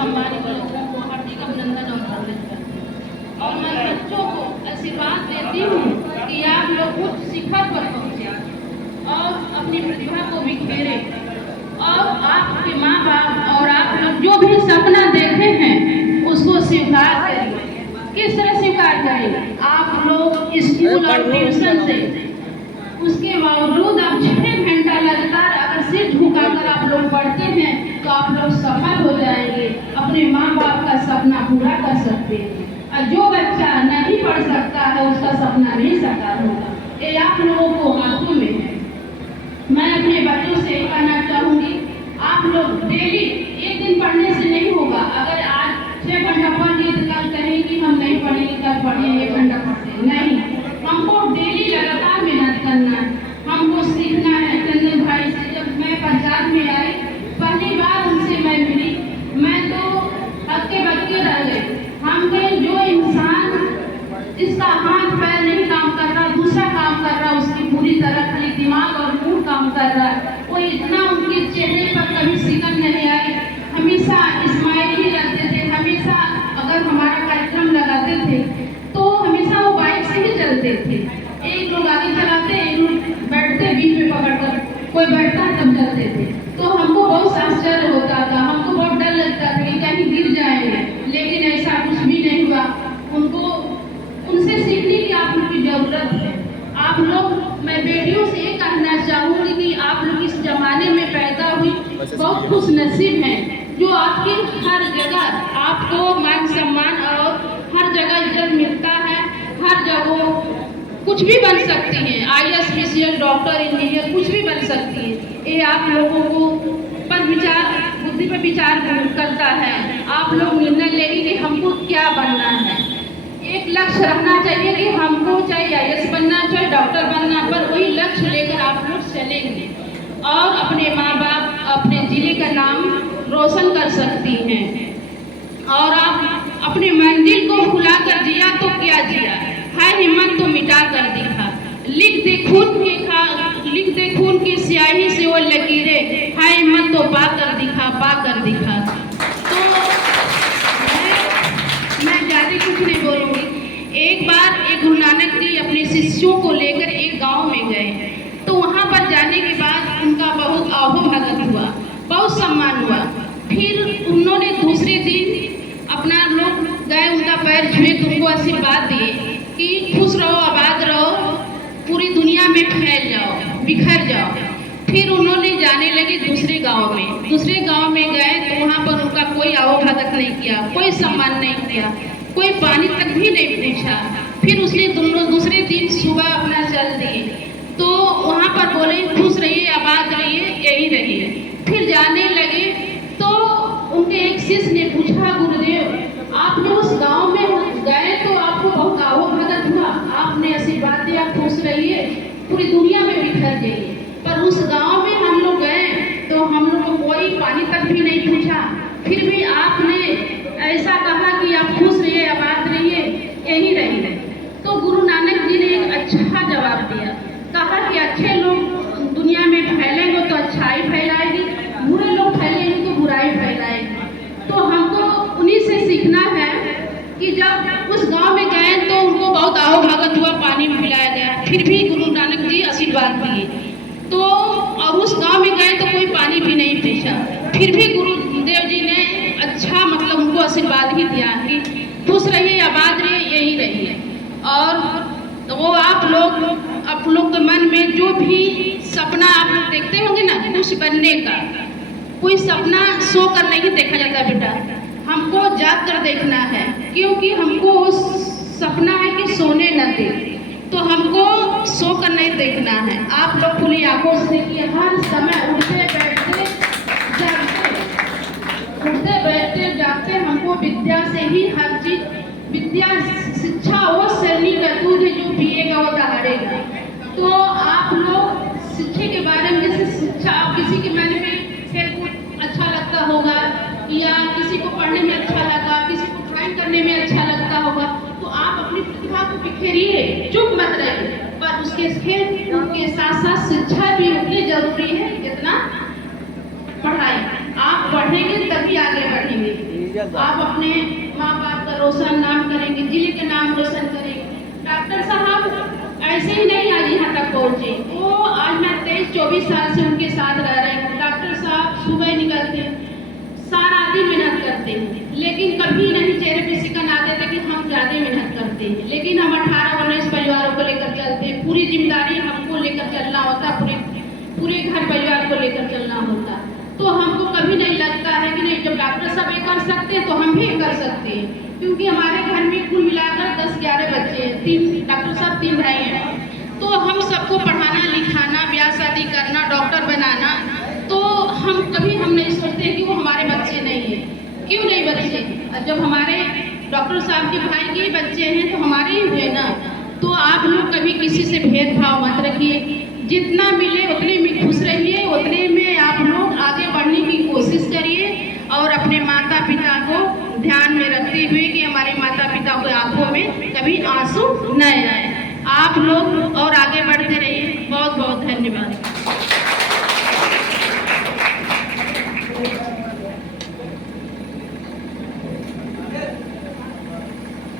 सम्मानित लोगों को हार्दिक अभिनंदन और हार्दिक करती हूँ। और मैं बच्चों को आशीर्वाद देती हूँ कि आप लोग उच्च शिखर पर पहुँचे और अपनी प्रतिभा को बिखेरे और आपके माँ बाप और आप लोग जो भी सपना देखे हैं उसको स्वीकार करें। किस तरह स्वीकार करें? आप लोग स्कूल और ट्यूशन से उसके बावजूद आप 6 घंटा लगातार अगर सिर झुकाकर आप लोग पढ़ते हैं तो आप लोग सफल हो जाएंगे, अपने माँ बाप का सपना पूरा कर सकते हैं। और जो बच्चा नहीं पढ़ सकता है उसका सपना नहीं साकार होगा, ये आप लोगों को हाथों में है। मैं अपने बच्चों से कहना चाहूँगी, आप लोग डेली एक दिन पढ़ने से नहीं होगा। अगर आज 6 घंटा पढ़ लिए तो कल कहें कि हम नहीं पढ़ेंगे, कल पढ़ेंगे 1 घंटा पढ़ते नहीं, हमको डेली लगातार मेहनत करना है, हमको सीखना है। चंदन भाई से जब मैं पंचायत में आई पहली बार उनसे मैं मिली, मैं तो हक्के बक्के रह गई। हमने जो इंसान इसका हाथ पैर नहीं काम कर रहा, दूसरा काम कर रहा, उसकी पूरी तरह खाली दिमाग और मुंह काम कर रहा है, वो इतना उनके चेहरे पर कभी सिकन नहीं आई, हमेशा स्माइल ही रखते थे। हमेशा अगर हमारा कार्यक्रम लगाते थे तो हमेशा वो बाइक से ही चलते थे। एक लोग आगे चलाते, एक लोग बैठते बीच में पकड़कर, कोई बैठता तब चलते थे। तो हमको बहुत आश्चर्य होता था, हमको बहुत डर लगता था कि कहीं गिर जाएंगे, लेकिन ऐसा कुछ भी नहीं हुआ। उनको उनसे सीखने की आप लोग की जरूरत है। आप लोग, मैं बेटियों से ये कहना चाहूँगी कि आप लोग इस जमाने में पैदा हुई बहुत खुश नसीब हैं, जो आपकी हर जगह आपको मान सम्मान और हर जगह इज्जत मिलता है। हर जगह कुछ भी बन सकती हैं, IAS PCS डॉक्टर इंजीनियर कुछ भी बन सकती है। ये आप लोगों को पर विचार बुद्धि पर विचार करता है। आप लोग निर्णय लेंगे कि हमको क्या बनना है। एक लक्ष्य रखना चाहिए कि हमको चाहे IAS बनना, चाहे डॉक्टर बनना, पर वही लक्ष्य लेकर आप लोग चलेंगे और अपने माँ बाप, अपने जिले का नाम रोशन कर सकती हैं। और आप अपने मंजिल को भुला कर जिया तो क्या जिया, है हिम्मत तो मिटा कर दिखा, लिख दे खून की स्याही से वो लकीरें, है हिम्मत तो पा कर दिखा। तो मैं ज़्यादा कुछ नहीं बोलूँगी। एक बार एक गुरु नानक जी अपने शिष्यों को लेकर एक गांव में गए, तो वहाँ पर जाने के बाद उनका बहुत आहो-भगत हुआ, बहुत सम्मान हुआ। फिर उन्होंने दूसरे दिन अपना लोग गए, उनका पैर छुए तो उनको आशीर्वाद दिए कि खुश रहो, आबाद रहो, पूरी दुनिया में फैल जाओ, बिखर जाओ। फिर उन्होंने जाने लगे दूसरे गांव में गए तो वहाँ पर उनका कोई आओ-भगत नहीं किया, कोई सम्मान नहीं किया, कोई पानी तक भी नहीं पूछा। फिर उसने दूसरे दिन सुबह अपना चल दिए, तो वहाँ पर बोले खुश रहिए, आबाद रहिए, यही रहिए। फिर जाने लगे तो उनके एक शिष्य ने पूछा, गुरुदेव आपने उस गांव में गए तो आपको बहुत आओ-भगत हुआ, आपने आशीर्वाद दिया खुश रहिए, पूरी दुनिया में बिखर जाइए, पर उस गांव में हम लोग गए तो हम लोग को कोई पानी तक भी नहीं पूछा, फिर भी आपने ऐसा कहा कि आप खुश रहिए, आबाद रहिए, यही रहिए। तो गुरु नानक जी ने एक अच्छा जवाब दिया, कहा कि अच्छे लोग दुनिया में फैलेंगे तो अच्छाई फैलाएगी, बुरे लोग फैलेंगे तो बुराई फैलाएगी। तो हमको उन्हीं से सीखना है कि जब उस गांव में गए तो उनको बहुत आओ-भगत हुआ, पानी पिलाया गया, फिर भी गुरु नानक जी आशीर्वाद दिए। तो और उस गांव में गए तो कोई पानी भी नहीं पूछा, फिर भी गुरुदेव जी ने अच्छा मतलब उनको आशीर्वाद ही दिया कि खुश रहिए, आबाद रहिए, यही रहिए। और वो आप लोग के मन में जो भी सपना आप लोग देखते होंगे ना कुछ बनने का, कोई सपना सो कर नहीं देखा जाता बेटा, हमको जाग कर देखना है, क्योंकि हमको सपना है कि सोने न दे, तो हमको सो कर नहीं देखना है। आप लोग खुली आंखों से देखिए, हर समय उठते बैठते जागते हमको विद्या से ही हर चीज, विद्या शिक्षा वो शरणी का दूध है, जो पिएगा वो दहाड़ेगा। तो आप लोग शिक्षा के बारे में, जैसे शिक्षा किसी के मन में खेलकूद अच्छा लगता होगा, या किसी को पढ़ने में अच्छा लगा, किसी को ड्राइंग करने में अच्छा लगता होगा, तो आप अपनी प्रतिभा को बिखेरिए, चुप मत रहिए, पर उनके साथ साथ शिक्षा भी उतनी जरूरी है जितना पढ़ाई। आप पढ़ेंगे तभी आगे बढ़ेंगे। आप अपने माँ बाप का रोशन नाम करेंगे, जिले के नाम रोशन करेंगे। डॉक्टर साहब ऐसे ही नहीं आज यहाँ तक पहुँचे, वो आज मैं 23-24 साल से उनके साथ रह रही हूँ। डॉक्टर साहब सुबह निकलते, सारा दिन मेहनत करते हैं, लेकिन कभी नहीं चेहरे पे शिकन आते थे कि हम ज़्यादा मेहनत करते हैं। लेकिन हम 18-19 परिवारों को लेकर चलते हैं, पूरी जिम्मेदारी हमको लेकर चलना होता, पूरे घर परिवार को लेकर चलना होता। तो हमको कभी नहीं लगता है कि नहीं, जब डॉक्टर साहब ये कर सकते हैं तो हम भी कर सकते हैं, क्योंकि हमारे घर में कुल मिलाकर 10-11 बच्चे हैं, 3 डॉक्टर साहब 3 भाई हैं। तो हम सबको पढ़ाना लिखाना, ब्याह शादी करना, डॉक्टर बनाना, तो हम कभी हम नहीं सोचते कि वो हमारे बच्चे नहीं हैं। क्यों नहीं बच्चे? जब हमारे डॉक्टर साहब के भाई के बच्चे हैं तो हमारे ही हुए ना। तो आप लोग कभी किसी से भेदभाव मत रखिए, जितना मिले उतने में खुश रहिए, उतने में आप लोग आगे बढ़ने की कोशिश करिए और अपने माता पिता को ध्यान में रखते हुए कि हमारे माता पिता की आंखों में कभी आंसू न आए। आप लोग और आगे बढ़ते रहिए। बहुत बहुत धन्यवाद।